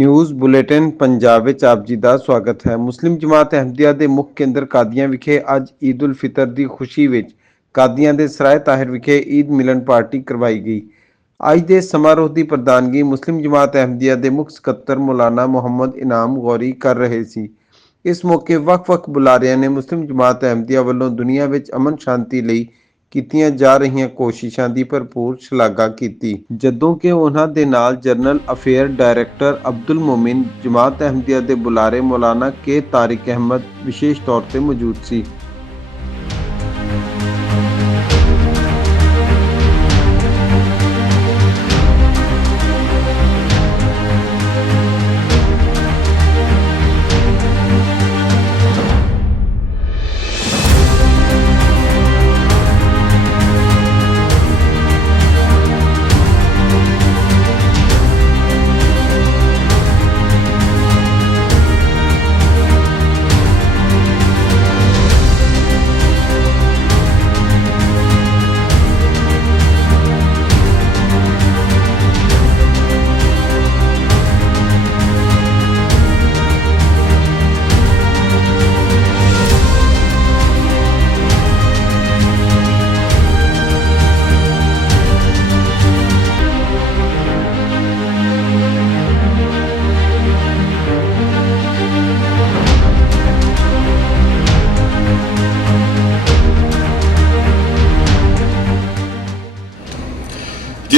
News bulletin Punjab ਵਿੱਚ ਆਪ ਜੀ ਦਾ ਸਵਾਗਤ ਹੈ। ਮੁਸਲਿਮ ਜਮਾਤ ਅਹਿਮਦੀਆ ਦੇ ਮੁੱਖ ਕੇਂਦਰ ਕਾਦੀਆਂ ਵਿਖੇ ਅੱਜ ਈਦ ਉਲ ਫਿਤਰ ਦੀ ਖੁਸ਼ੀ ਵਿੱਚ ਕਾਦੀਆਂ ਦੇ ਸਰਾਏ ਤਾਹਿਰ ਵਿਖੇ ਈਦ ਮਿਲਨ ਪਾਰਟੀ ਕਰਵਾਈ ਗਈ। ਅੱਜ ਦੇ ਸਮਾਰੋਹ ਦੀ ਪ੍ਰਧਾਨਗੀ ਮੁਸਲਿਮ ਜਮਾਤ ਅਹਿਮਦੀਆ ਦੇ ਮੁੱਖ ਸਕੱਤਰ ਮੌਲਾਨਾ ਮੁਹੰਮਦ ਇਨਾਮ ਗੌਰੀ ਕਰ ਰਹੇ ਸੀ। ਇਸ ਮੌਕੇ ਵੱਖ-ਵੱਖ ਬੁਲਾਰਿਆਂ ਨੇ ਮੁਸਲਿਮ ਜਮਾਤ ਅਹਿਮਦੀਆ ਵੱਲੋਂ ਦੁਨੀਆ ਵਿੱਚ ਅਮਨ ਸ਼ਾਂਤੀ ਲਈ ਕੀਤੀਆਂ ਜਾ ਰਹੀਆਂ ਕੋਸ਼ਿਸ਼ਾਂ ਦੀ ਭਰਪੂਰ ਸ਼ਲਾਘਾ ਕੀਤੀ। ਜਦੋਂ ਕਿ ਉਹਨਾਂ ਦੇ ਨਾਲ general affair director Abdul Momin, Jamaat Ahmadiyya ਦੇ ਬੁਲਾਰੇ ਮੌਲਾਨਾ ਕੇ ਤਾਰਿਕ ਅਹਿਮਦ ਵਿਸ਼ੇਸ਼ ਤੌਰ ਤੇ ਮੌਜੂਦ ਸੀ।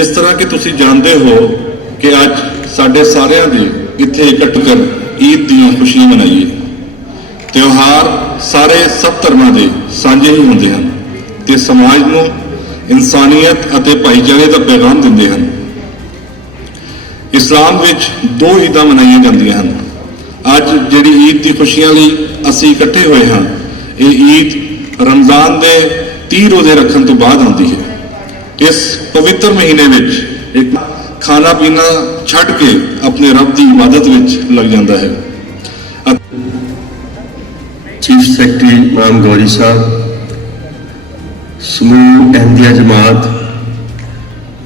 ਜਿਸ ਤਰ੍ਹਾਂ ਕਿ ਤੁਸੀਂ ਜਾਣਦੇ ਹੋ ਕਿ ਅੱਜ ਸਾਡੇ ਸਾਰਿਆਂ ਦੇ ਇੱਥੇ ਇਕੱਠ ਕਰ ਈਦ ਦੀਆਂ ਖੁਸ਼ੀਆਂ ਮਨਾਈਏ। ਤਿਉਹਾਰ ਸਾਰੇ ਸਭ ਧਰਮਾਂ ਦੇ ਸਾਂਝੇ ਹੀ ਹੁੰਦੇ ਹਨ ਤੇ ਸਮਾਜ ਨੂੰ ਇਨਸਾਨੀਅਤ ਅਤੇ ਭਾਈਚਾਰੇ ਦਾ ਪੈਗਾਮ ਦਿੰਦੇ ਹਨ। ਇਸਲਾਮ ਵਿੱਚ ਦੋ ਈਦਾਂ ਮਨਾਈਆਂ ਜਾਂਦੀਆਂ ਹਨ। ਅੱਜ ਜਿਹੜੀ ਈਦ ਦੀ ਖੁਸ਼ੀਆਂ ਲਈ ਅਸੀਂ ਇਕੱਠੇ ਹੋਏ ਹਾਂ, ਇਹ ਈਦ ਰਮਜ਼ਾਨ ਦੇ 30 ਰੋਜ਼ੇ ਰੱਖਣ ਤੋਂ ਬਾਅਦ ਆਉਂਦੀ ਹੈ। ਇਸ ਪਵਿੱਤਰ ਮਹੀਨੇ ਵਿੱਚ ਇੱਕ ਖਾਣਾ ਪੀਣਾ ਛੱਡ ਕੇ ਆਪਣੇ ਰੱਬ ਦੀ ਇਬਾਦਤ ਵਿੱਚ ਲੱਗ ਜਾਂਦਾ ਹੈ। ਚੀਫ ਸੈਕਟਰੀ ਇਮਾਮ ਗੌਰੀ ਸਾਹਿਬ, ਸਮੂਹ ਅਹਿਮਦੀਆ ਜਮਾਤ,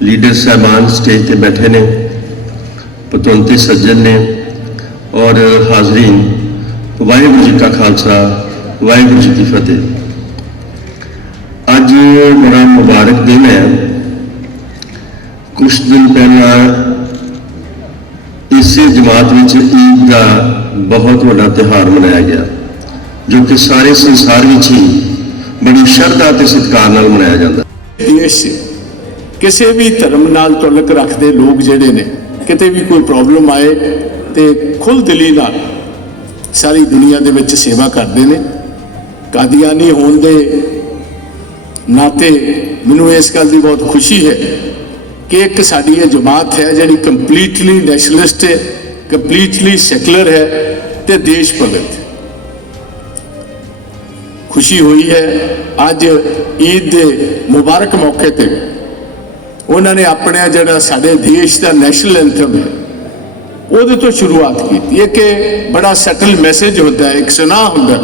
ਲੀਡਰ ਸਾਹਿਬਾਨ ਸਟੇਜ ਤੇ ਬੈਠੇ ਨੇ, ਪਤਵੰਤੇ ਸੱਜਣ ਨੇ ਔਰ ਹਾਜ਼ਰੀਨ, ਵਾਹਿਗੁਰੂ ਜੀ ਕਾ ਖਾਲਸਾ, ਵਾਹਿਗੁਰੂ ਜੀ ਕੀ ਫਤਿਹ। ਅੱਜ ਮੇਰਾ ਮੁਬਾਰਕ ਦਿਨ ਹੈ। ਕੁਝ ਦਿਨ ਪਹਿਲਾਂ ਇਸੇ ਜਮਾਤ ਵਿੱਚ ਈਦ ਦਾ ਬਹੁਤ ਵੱਡਾ ਤਿਉਹਾਰ ਮਨਾਇਆ ਗਿਆ, ਜੋ ਕਿ ਸਾਰੇ ਸੰਸਾਰ ਵਿੱਚ ਹੀ ਬੜੀ ਸ਼ਰਧਾ ਤੇ ਸਤਿਕਾਰ ਨਾਲ ਮਨਾਇਆ ਜਾਂਦਾ। ਹੈ ਦੇਸ਼ ਕਿਸੇ ਵੀ ਧਰਮ ਨਾਲ ਤੁਲਕ ਰੱਖਦੇ ਲੋਕ ਜਿਹੜੇ ਨੇ, ਕਿਤੇ ਵੀ ਕੋਈ ਪ੍ਰੋਬਲਮ ਆਏ ਤੇ ਖੁੱਲ੍ਹ ਦਿਲੀ ਨਾਲ ਸਾਰੀ ਦੁਨੀਆ ਦੇ ਵਿੱਚ ਸੇਵਾ ਕਰਦੇ ਨੇ। ਕਾਦੀਆਨੀ ਹੋਣ ਦੇ ਨਾਤੇ ਮੈਨੂੰ ਇਸ ਗੱਲ ਦੀ ਬਹੁਤ ਖੁਸ਼ੀ ਹੈ ਕਿ ਇੱਕ ਸਾਡੀ ਇਹ ਜਮਾਤ ਹੈ ਜਿਹੜੀ ਕੰਪਲੀਟਲੀ ਨੈਸ਼ਨਲਿਸਟ ਹੈ ਕੰਪਲੀਟਲੀ ਸੈਕੂਲਰ ਹੈ ਤੇ ਦੇਸ਼ ਭਗਤ। ਖੁਸ਼ੀ ਹੋਈ ਹੈ, ਅੱਜ ਈਦ ਦੇ ਮੁਬਾਰਕ ਮੌਕੇ ਤੇ ਉਹਨਾਂ ਨੇ ਆਪਣੇ ਜਿਹੜਾ ਸਾਡੇ ਦੇਸ਼ ਦਾ ਨੈਸ਼ਨਲ ਐਂਥਮ ਹੈ, ਉਹਦੇ ਤੋਂ ਸ਼ੁਰੂਆਤ ਕੀਤੀ। ਹੈ ਕਿ ਬੜਾ ਸਟਲ ਮੈਸੇਜ ਹੁੰਦਾ ਹੈ, ਇੱਕ ਸੁਨਾਹ ਹੁੰਦਾ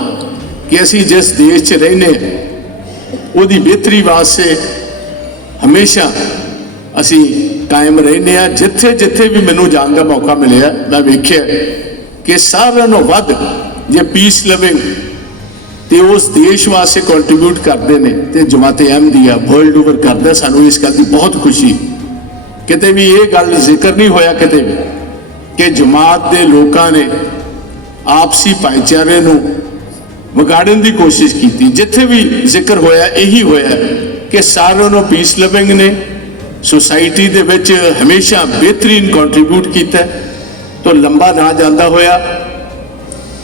ਕਿ ਅਸੀਂ ਜਿਸ ਦੇਸ਼ 'ਚ ਰਹਿੰਦੇ ਉਹਦੀ ਬਿਹਤਰੀ ਵਾਸਤੇ ਹਮੇਸ਼ਾ ਅਸੀਂ ਕਾਇਮ ਰਹਿੰਦੇ ਆ ਜਿੱਥੇ ਜਿੱਥੇ ਵੀ ਮੈਨੂੰ ਜਾਣ ਦਾ ਮੌਕਾ ਮਿਲਿਆ, ਮੈਂ ਵੇਖਿਆ ਕਿ ਸਾਰਿਆਂ ਨੂੰ ਵੱਧ ਜੇ ਪੀਸ ਲਵਿੰਗ ਤੇ ਉਸ ਦੇਸ਼ ਵਾਸਤੇ ਕੰਟਰੀਬਿਊਟ ਕਰਦੇ ਨੇ ਤੇ ਜਮਾਤੇ ਅਹਿਮਦੀਆ ਵਰਲਡ ਓਵਰ ਕਰਦਾ ਸਾਨੂੰ ਇਸ ਗੱਲ ਦੀ ਬਹੁਤ ਖੁਸ਼ੀ। ਕਿਤੇ ਵੀ ਇਹ ਗੱਲ ਜ਼ਿਕਰ ਨਹੀਂ ਹੋਇਆ ਕਿਤੇ ਵੀ ਕਿ ਜਮਾਤ ਦੇ ਲੋਕਾਂ ਨੇ ਆਪਸੀ ਭਾਈਚਾਰੇ ਨੂੰ ਵਿਗਾੜਨ ਦੀ ਕੋਸ਼ਿਸ਼ ਕੀਤੀ। ਜਿੱਥੇ ਵੀ ਜ਼ਿਕਰ ਹੋਇਆ, ਇਹੀ ਹੋਇਆ ਕਿ ਸਾਰਿਆਂ ਨੂੰ ਪੀਸ ਲਵਿੰਗ ਨੇ ਸੁਸਾਇਟੀ ਦੇ ਵਿੱਚ ਹਮੇਸ਼ਾ ਬਿਹਤਰੀਨ ਕੰਟਰੀਬਿਊਟ ਕੀਤਾ ਤੋਂ ਲੰਬਾ ਨਾ ਜਾਂਦਾ ਹੋਇਆ।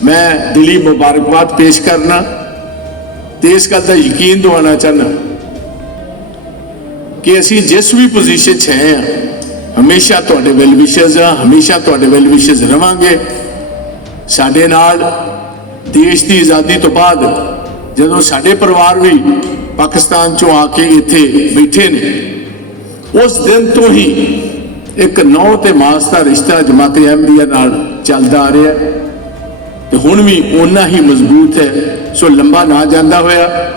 ਮੈਂ ਦਿਲੀ ਮੁਬਾਰਕਬਾਦ ਪੇਸ਼ ਕਰਨਾ। ਤੇ ਇਸ ਗੱਲ ਦਾ ਯਕੀਨ ਦਿਵਾਉਣਾ ਚਾਹਨਾ ਕਿ ਅਸੀਂ ਜਿਸ ਵੀ ਪੋਜੀਸ਼ਨ 'ਚ ਹੈ ਹਾਂ, ਹਮੇਸ਼ਾ ਤੁਹਾਡੇ ਵੈਲ ਵਿਸ਼ਰਸ ਆ ਹਮੇਸ਼ਾ ਤੁਹਾਡੇ ਵੈਲ ਵਿਸ਼ਰਸ ਰਵਾਂਗੇ। ਸਾਡੇ ਨਾਲ ਦੇਸ਼ ਦੀ ਆਜ਼ਾਦੀ ਤੋਂ ਬਾਅਦ ਜਦੋਂ ਸਾਡੇ ਪਰਿਵਾਰ ਵੀ ਪਾਕਿਸਤਾਨ ਚੋਂ ਆ ਕੇ ਇੱਥੇ ਬੈਠੇ ਨੇ ਉਸ ਦਿਨ ਤੋਂ ਹੀ ਇੱਕ ਨੌ ਤੇ ਮਾਸ ਦਾ ਰਿਸ਼ਤਾ ਜਮਾਤੇ ਅਹਿਮਦੀਆ ਨਾਲ ਚੱਲਦਾ ਆ ਰਿਹਾ ਹੈ। ਤੇ ਹੁਣ ਵੀ ਓਨਾ ਹੀ ਮਜ਼ਬੂਤ ਹੈ। ਸੋ ਲੰਬਾ ਨਾ ਜਾਂਦਾ ਹੋਇਆ,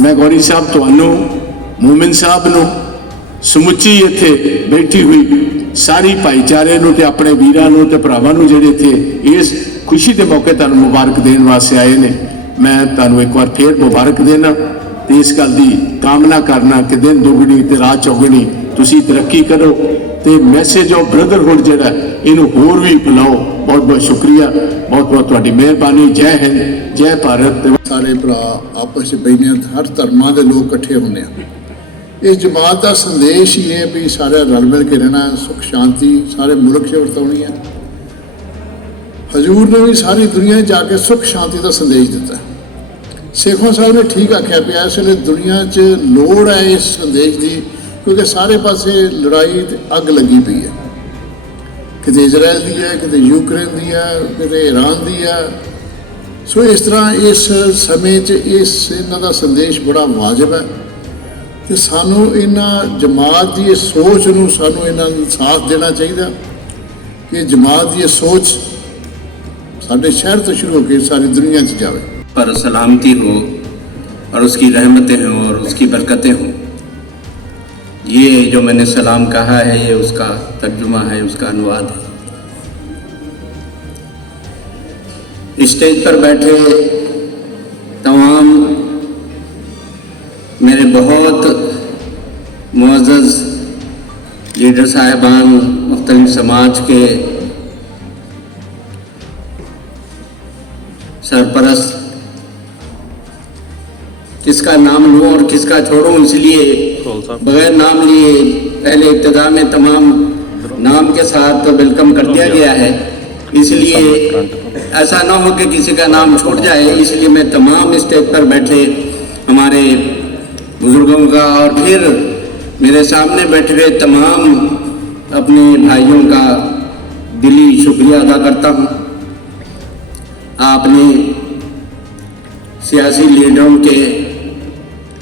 ਮੈਂ ਗੌਰੀ ਸਾਹਿਬ ਤੁਹਾਨੂੰ, ਮੂਮਿਨ ਸਾਹਿਬ ਨੂੰ, ਸਮੁੱਚੀ ਇੱਥੇ ਬੈਠੀ ਹੋਈ ਸਾਰੀ ਭਾਈਚਾਰੇ ਨੂੰ ਤੇ ਆਪਣੇ ਵੀਰਾਂ ਨੂੰ ਤੇ ਭਰਾਵਾਂ ਨੂੰ ਜਿਹੜੇ ਇੱਥੇ ਇਸ ਖੁਸ਼ੀ ਦੇ ਮੌਕੇ ਤੁਹਾਨੂੰ ਮੁਬਾਰਕ ਦੇਣ ਵਾਸਤੇ ਆਏ ਨੇ, ਮੈਂ ਤੁਹਾਨੂੰ ਇੱਕ ਵਾਰ ਫੇਰ ਮੁਬਾਰਕ ਦੇਣਾ ਤੇ ਇਸ ਗੱਲ ਦੀ ਕਾਮਨਾ ਕਰਨਾ ਕਿ ਦਿਨ ਦੁਗਣੀ ਤੇ ਰਾਤ ਚੌਗਣੀ ਤੁਸੀਂ ਤਰੱਕੀ ਕਰੋ ਤੇ ਮੈਸੇਜ ਆਫ ਬ੍ਰਦਰਹੁੱਡ ਜਿਹੜਾ, ਇਹਨੂੰ ਹੋਰ ਵੀ ਫੈਲਾਓ। ਬਹੁਤ ਬਹੁਤ ਸ਼ੁਕਰੀਆ। ਬਹੁਤ ਬਹੁਤ ਤੁਹਾਡੀ ਮਿਹਰਬਾਨੀ। ਜੈ ਹਿੰਦ, ਜੈ ਭਾਰਤ। ਸਾਰੇ ਭਰਾ ਆਪਸ ਵਿੱਚ ਬੈਠੇ ਹਾਂ ਹਰ ਧਰਮਾਂ ਦੇ ਲੋਕ ਇਕੱਠੇ ਹੁੰਦੇ ਆ। ਇਸ ਜਮਾਤ ਦਾ ਸੰਦੇਸ਼ ਹੀ ਹੈ ਵੀ ਸਾਰੇ ਰਲ ਮਿਲ ਕੇ ਰਹਿਣਾ, ਸੁਖ, ਸ਼ਾਂਤੀ ਸਾਰੇ ਮੁਲਕ 'ਚ ਵਰਤਾਉਣੀ ਹੈ ਹਜੂਰ ਨੇ ਵੀ ਸਾਰੀ ਦੁਨੀਆ ਜਾ ਕੇ ਸੁਖ, ਸ਼ਾਂਤੀ ਦਾ ਸੰਦੇਸ਼ ਦਿੱਤਾ। ਸੇਖੋਂ ਸਾਹਿਬ ਨੇ ਠੀਕ ਆਖਿਆ ਪਿਆ, ਇਸ ਵੇਲੇ ਦੁਨੀਆ 'ਚ ਲੋੜ ਹੈ ਇਸ ਸੰਦੇਸ਼ ਦੀ। ਕਿਉਂਕਿ ਸਾਰੇ ਪਾਸੇ ਲੜਾਈ ਤੇ ਅੱਗ ਲੱਗੀ ਪਈ ਹੈ ਕਿਤੇ ਇਜ਼ਰਾਈਲ ਦੀ ਹੈ ਕਿਤੇ ਯੂਕਰੇਨ ਦੀ ਹੈ ਕਿਤੇ ਈਰਾਨ ਦੀ ਹੈ ਸੋ ਇਸ ਤਰ੍ਹਾਂ ਇਸ ਸਮੇਂ 'ਚ ਇਸ ਇਹਨਾਂ ਦਾ ਸੰਦੇਸ਼ ਬੜਾ ਵਾਜਬ ਹੈ ਤੇ ਸਾਨੂੰ ਇਹਨਾਂ ਜਮਾਤ ਦੀ ਇਹ ਸੋਚ ਨੂੰ ਸਾਨੂੰ ਇਹਨਾਂ ਨੂੰ ਸਾਥ ਦੇਣਾ ਚਾਹੀਦਾ ਕਿ ਜਮਾਤ ਦੀ ਇਹ ਸੋਚ ਸਾਡੇ ਸ਼ਹਿਰ ਤੋਂ ਸ਼ੁਰੂ ਹੋ ਕੇ ਸਾਰੀ ਦੁਨੀਆ 'ਚ ਜਾਵੇ पर सलामती हो और उसकी रहमतें हों और उसकी बरकतें हों یہ جو میں نے سلام کہا ہے، یہ اس کا ترجمہ ہے، اس کا انواد ہے۔ اسٹیج پر بیٹھے تمام میرے بہت معزز لیڈر صاحبان مختلف سماج کے سرپرست کس کا نام لوں اور کس کا چھوڑوں اس لیے بغیر نام لیے پہلے ابتدا میں تمام نام کے ساتھ ویلکم کر دیا گیا ہے۔ اس لیے ایسا نہ ہو کہ کسی کا نام چھوڑ جائے۔ اس لیے میں تمام اسٹیج پر بیٹھے ہمارے بزرگوں کا اور پھر میرے سامنے بیٹھے ہوئے تمام اپنے بھائیوں کا دلی شکریہ ادا کرتا ہوں۔ آپ نے سیاسی لیڈروں کے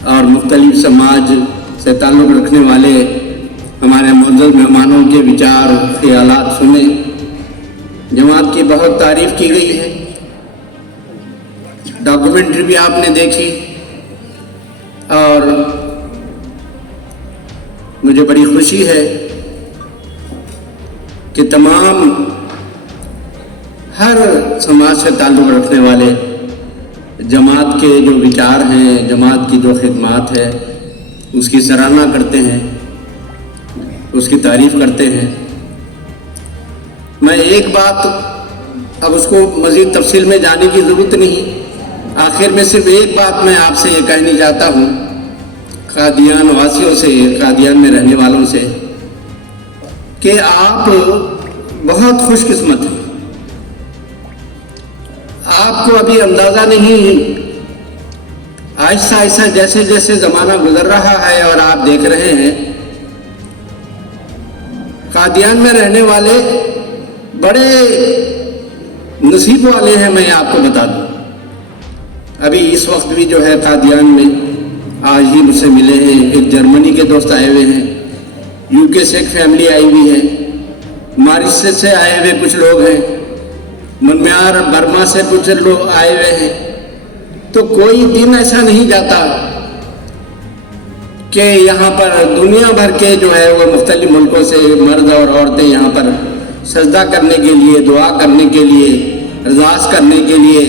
اور مختلف سماج سے تعلق رکھنے والے ہمارے معزز مہمانوں کے وچار، خیالات سنے جماعت کی بہت تعریف کی گئی ہے۔ ڈاکومنٹری بھی آپ نے دیکھی۔ اور مجھے بڑی خوشی ہے کہ تمام ہر سماج سے تعلق رکھنے والے جماعت کے جو وچار ہیں، جماعت کی جو خدمات ہے اس کی سراہنا کرتے ہیں، اس کی تعریف کرتے ہیں۔ میں ایک بات اب اس کو مزید تفصیل میں جانے کی ضرورت نہیں، آخر میں صرف ایک بات میں آپ سے یہ کہنی چاہتا ہوں۔ قادیان واسیوں سے، قادیان میں رہنے والوں سے کہ آپ بہت خوش قسمت ہیں۔ آپ کو ابھی اندازہ نہیں آہستہ آہستہ جیسے جیسے زمانہ گزر رہا ہے اور آپ دیکھ رہے ہیں، قادیان میں رہنے والے بڑے نصیب والے ہیں، میں آپ کو بتا دوں۔ ابھی اس وقت بھی جو ہے قادیان میں آج ہی مجھ سے ملے ہیں۔ ایک جرمنی کے دوست آئے ہوئے ہیں۔ یو کے سے ایک فیملی آئی ہوئی ہے۔ مارش سے آئے ہوئے کچھ لوگ ہیں۔ منمیار برما سے کچھ لوگ آئے ہوئے ہیں تو کوئی دن ایسا نہیں جاتا کہ یہاں پر دنیا بھر کے جو ہے وہ مختلف ملکوں سے مرد اور عورتیں یہاں پر سجدہ کرنے کے لیے دعا کرنے کے لیے ارداس کرنے کے لیے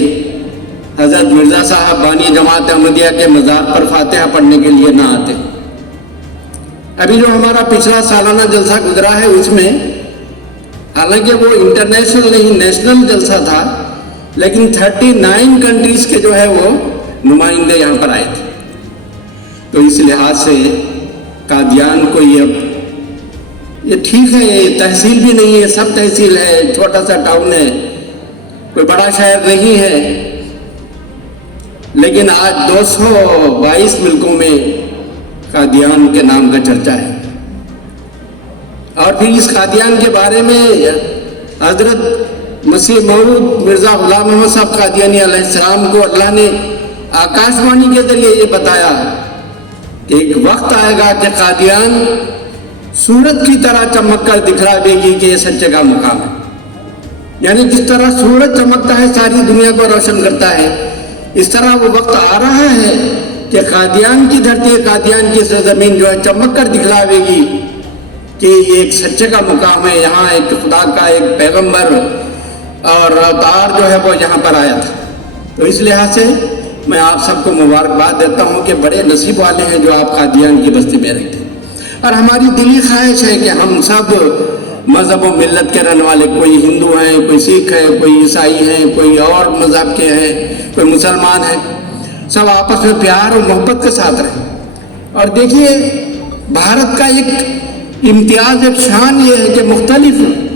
حضرت مرزا صاحب بانی جماعت احمدیہ کے مزار پر فاتحہ پڑھنے کے لیے نہ آتے ابھی جو ہمارا پچھلا سالانہ جلسہ گزرا ہے اس میں حالانکہ وہ انٹرنیشنل نہیں نیشنل جلسہ تھا، لیکن تھرٹی نائن کنٹریز کے جو ہے وہ نمائندے یہاں پر آئے تھے۔ تو اس لحاظ سے قادیان کو یہ یہ ٹھیک ہے، یہ تحصیل بھی نہیں ہے، سب تحصیل ہے، چھوٹا سا ٹاؤن ہے، کوئی بڑا شہر نہیں ہے۔ لیکن آج دو سو بائیس ملکوں میں قادیان کے نام کا چرچا ہے۔ اور پھر اس قادیان کے بارے میں حضرت مسیح محمود مرزا غلام محمد صاحب قادیانی علیہ السلام کو اللہ نے آکاش وانی کے ذریعے یہ بتایا کہ ایک وقت آئے گا کہ قادیان سورت کی طرح چمک کر دکھلا دے گی کہ یہ سچے کا مقام ہے۔ یعنی جس طرح سورج چمکتا ہے، ساری دنیا کو روشن کرتا ہے، اس طرح وہ وقت آ رہا ہے کہ قادیان کی دھرتی، قادیان کی سرزمین جو ہے، چمک کر دکھلاوے گی۔ کہ یہ ایک سچے کا مقام ہے، یہاں ایک خدا کا ایک پیغمبر اور اوتار جو ہے وہ یہاں پر آیا تھا۔ تو اس لحاظ سے میں آپ سب کو مبارکباد دیتا ہوں کہ بڑے نصیب والے ہیں جو آپ قادیان کی بستی میں رہتے ہیں۔ اور ہماری دلی خواہش ہے کہ ہم سب مذہب و ملت کے رہنے والے، کوئی ہندو ہیں، کوئی سکھ ہیں، کوئی عیسائی ہیں، کوئی اور مذہب کے ہیں، کوئی مسلمان ہیں، سب آپس میں پیار اور محبت کے ساتھ رہیں۔ اور دیکھیے، بھارت کا ایک امتیاز اور شان یہ ہے کہ مختلف ہے۔